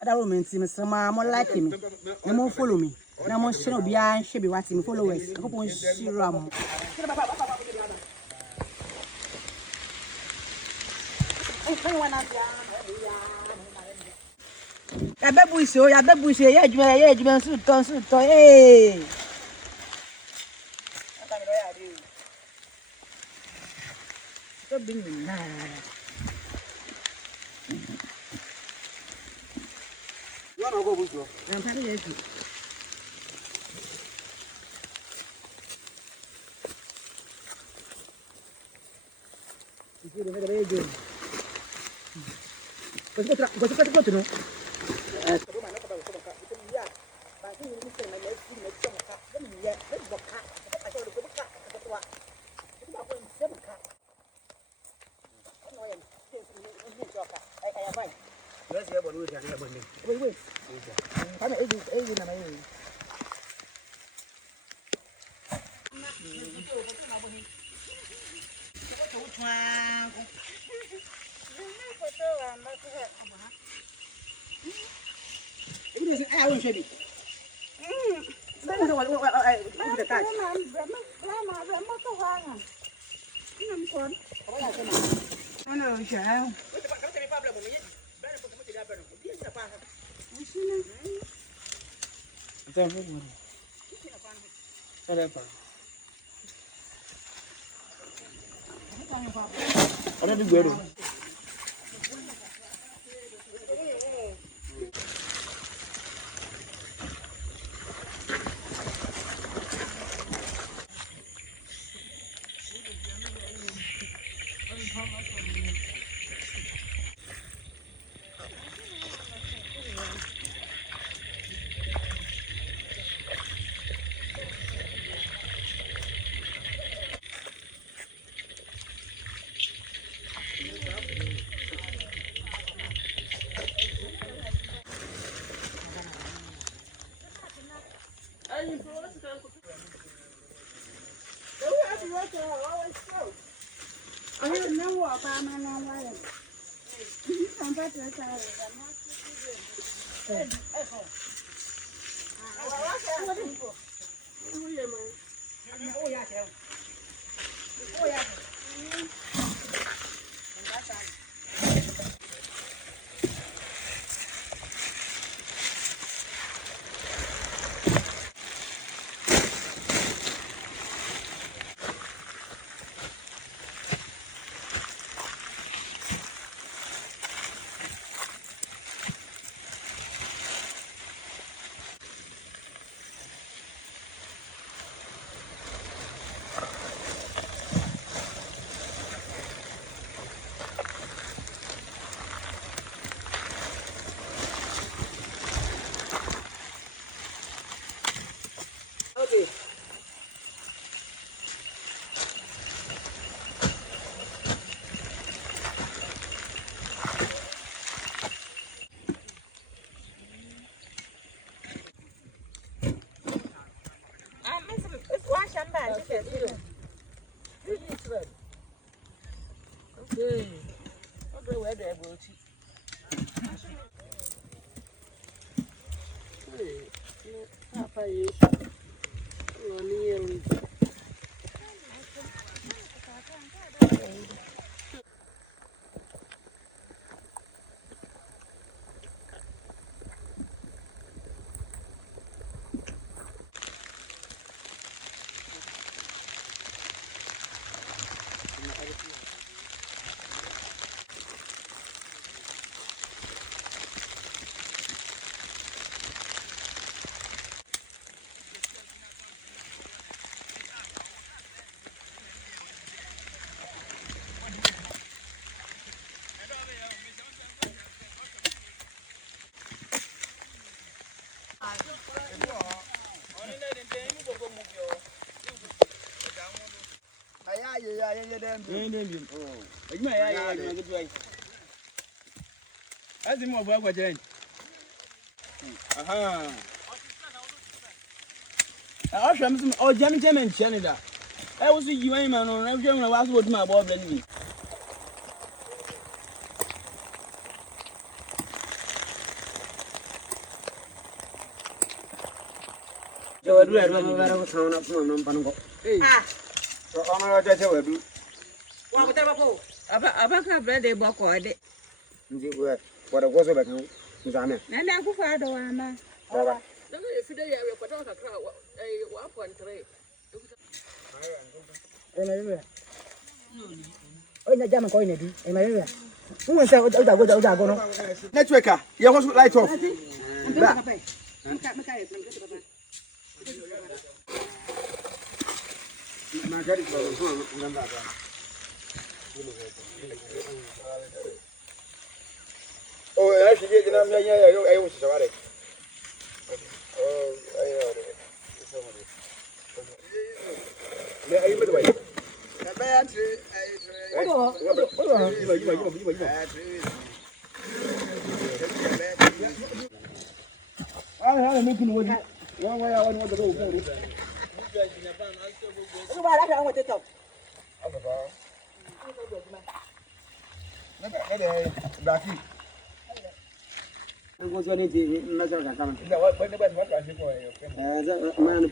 Other women see me some more like me. No more follow me. No more shall be I should be watching followers. I hope on Shiram. Ya bebu so ya bebu so ya juma su to eh. To bin na. You want to go bush? I'm telling you. You see the way you go. No. Wait. I'm Abaka bread they bought for it. What a was about you, Zana. And I go for the one. If they are a potato, a German coin, in my area. Who will say what I go? Networker, you want to light off. Oh, actually, I was sorry. Oh, I making one way I want to go. I want to talk. What's your name? Measure can come. Man,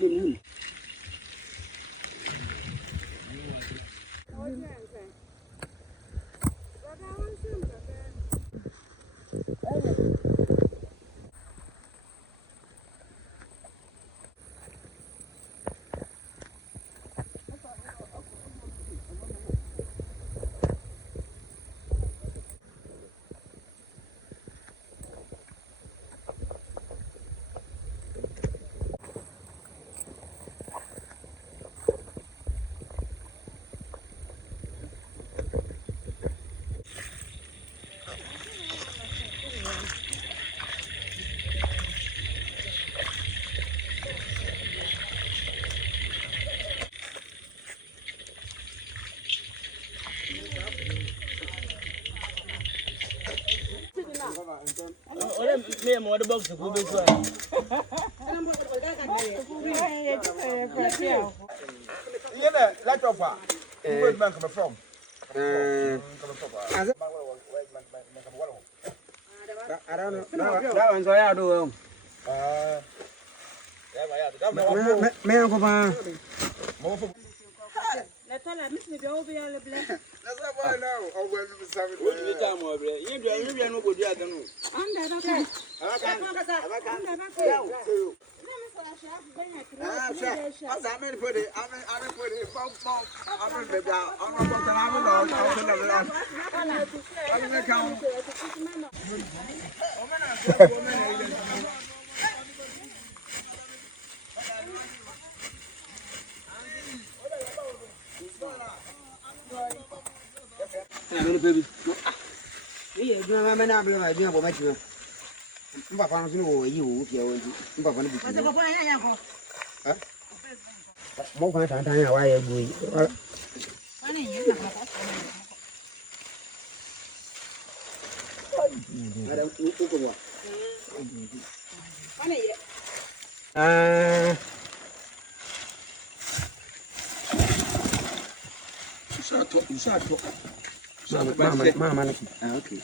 Me more the box to go this way. Yeah, let off. Where man come from? I don't know. That one's why I do. Man, come on. Let's tell her, Miss Miguel, be all the blessing. That's what I know. Oh, well, You time over. You do no good. I don't know. Baby. Yeah, I'm not doing my job. I'm not going to know you. I'm not going to be. More than I know why I agree. Mama, okay.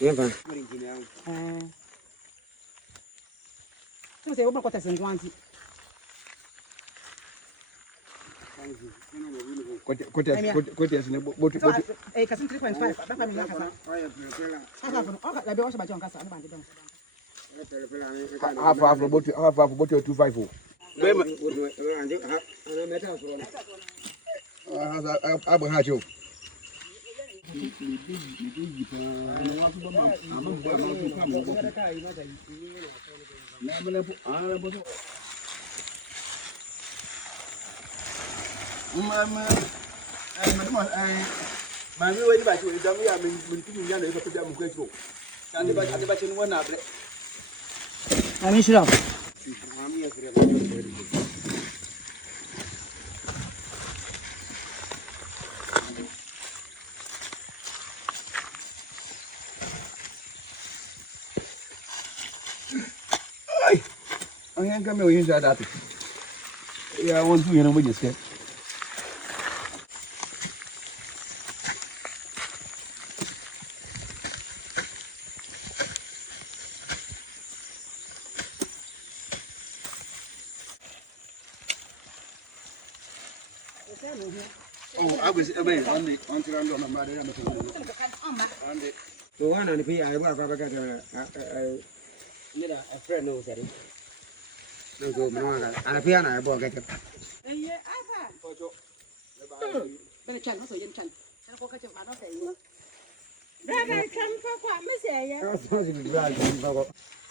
Yeah, man. So say, what is in one? What is a Cassin 3.5. half about 254. I will have you. My way back to the I'm sure. I can't come here inside that. Yeah, I want to, you know, we just get. Oh, I was on the until I'm not mad at the one on the P. I got a friend knows that. No, go, no, and a piano. I bought it. Yeah, I've but a chance, so you can. And go catch your father saying, Brother, come for what, Messiah. I was supposed to be glad.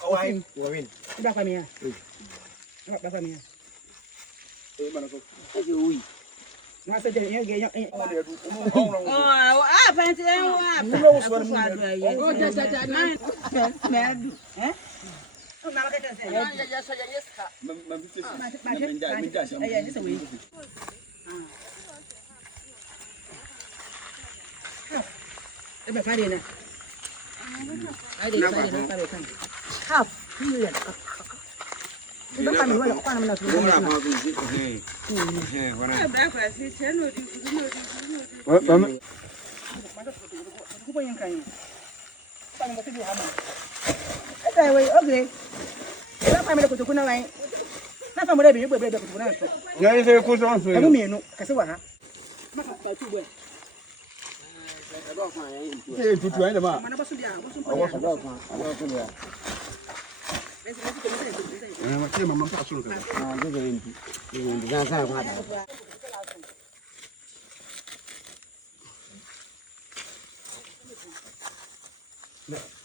Oh, I win. Back on me. Back on me. I said, you get oh, I fancy that. You know what's one of oh, just that man. Eh? Oh, now I can say, yes,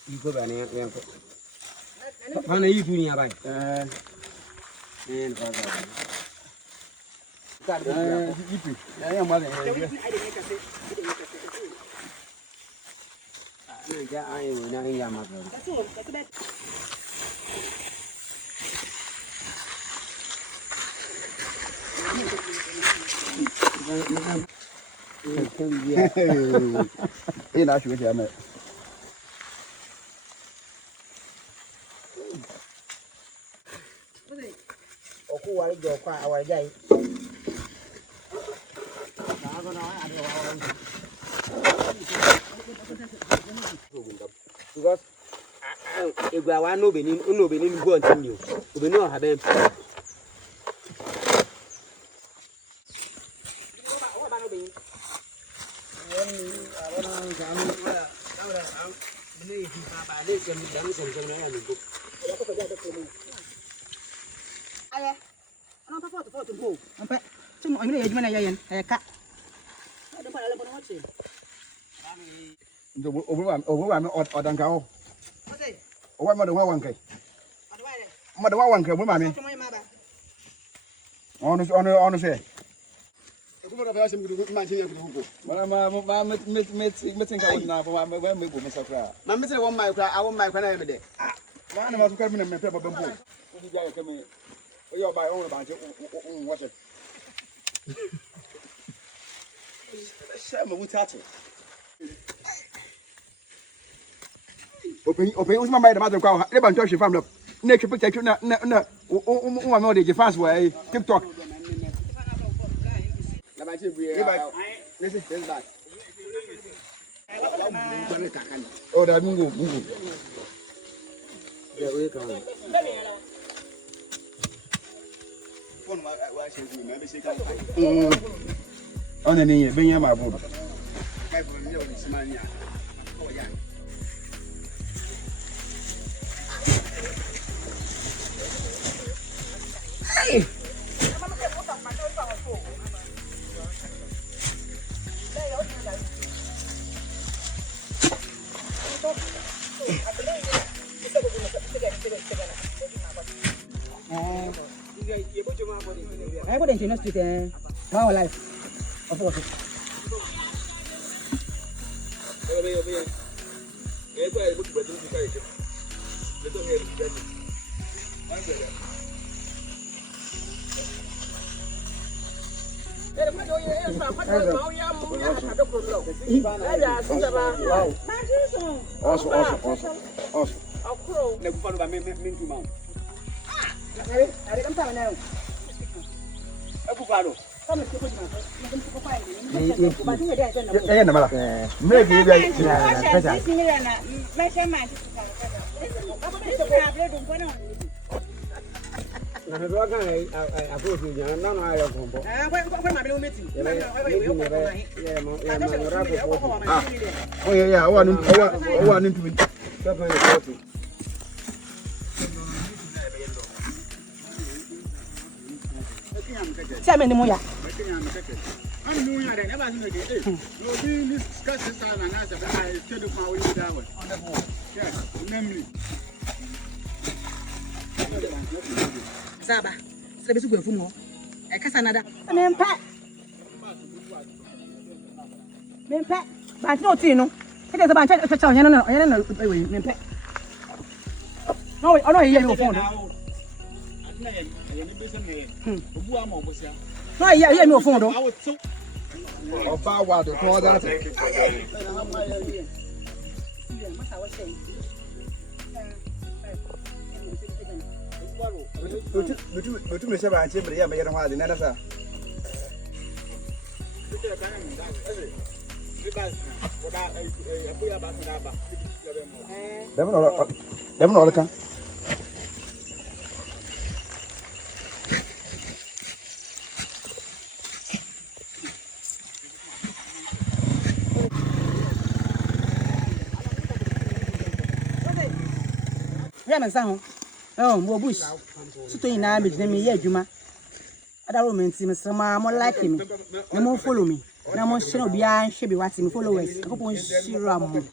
You go back and Hana you doing about and I am mother. I am in our sugar jam. Who are you? Our guy. Because if I want nobody go and you, we know how them. Open my mind about the cow. Never touch your family. Nature protection. No, they fast way. TikTok. Oh, that mungu. On the knee, bring my book. Hey! I wouldn't you know to my life of what Cassava, sabe se o fumo? É Cassava. Maame pé. Maame pé. Bate no tino. Que tem bate fechar o não, maame pé. Não, não é ele o fundo. Não é ele o fundo. Oba wa do to da ta. Mutum ne shaba ce bari ya bayar ma da na sa. Dem no kan. Yaman san ho mo bush sito ina me de me ye adwuma ada ro me nti me sema mo like me na mo follow me na mo share obi an hwe bi wati me followers akopon shira mo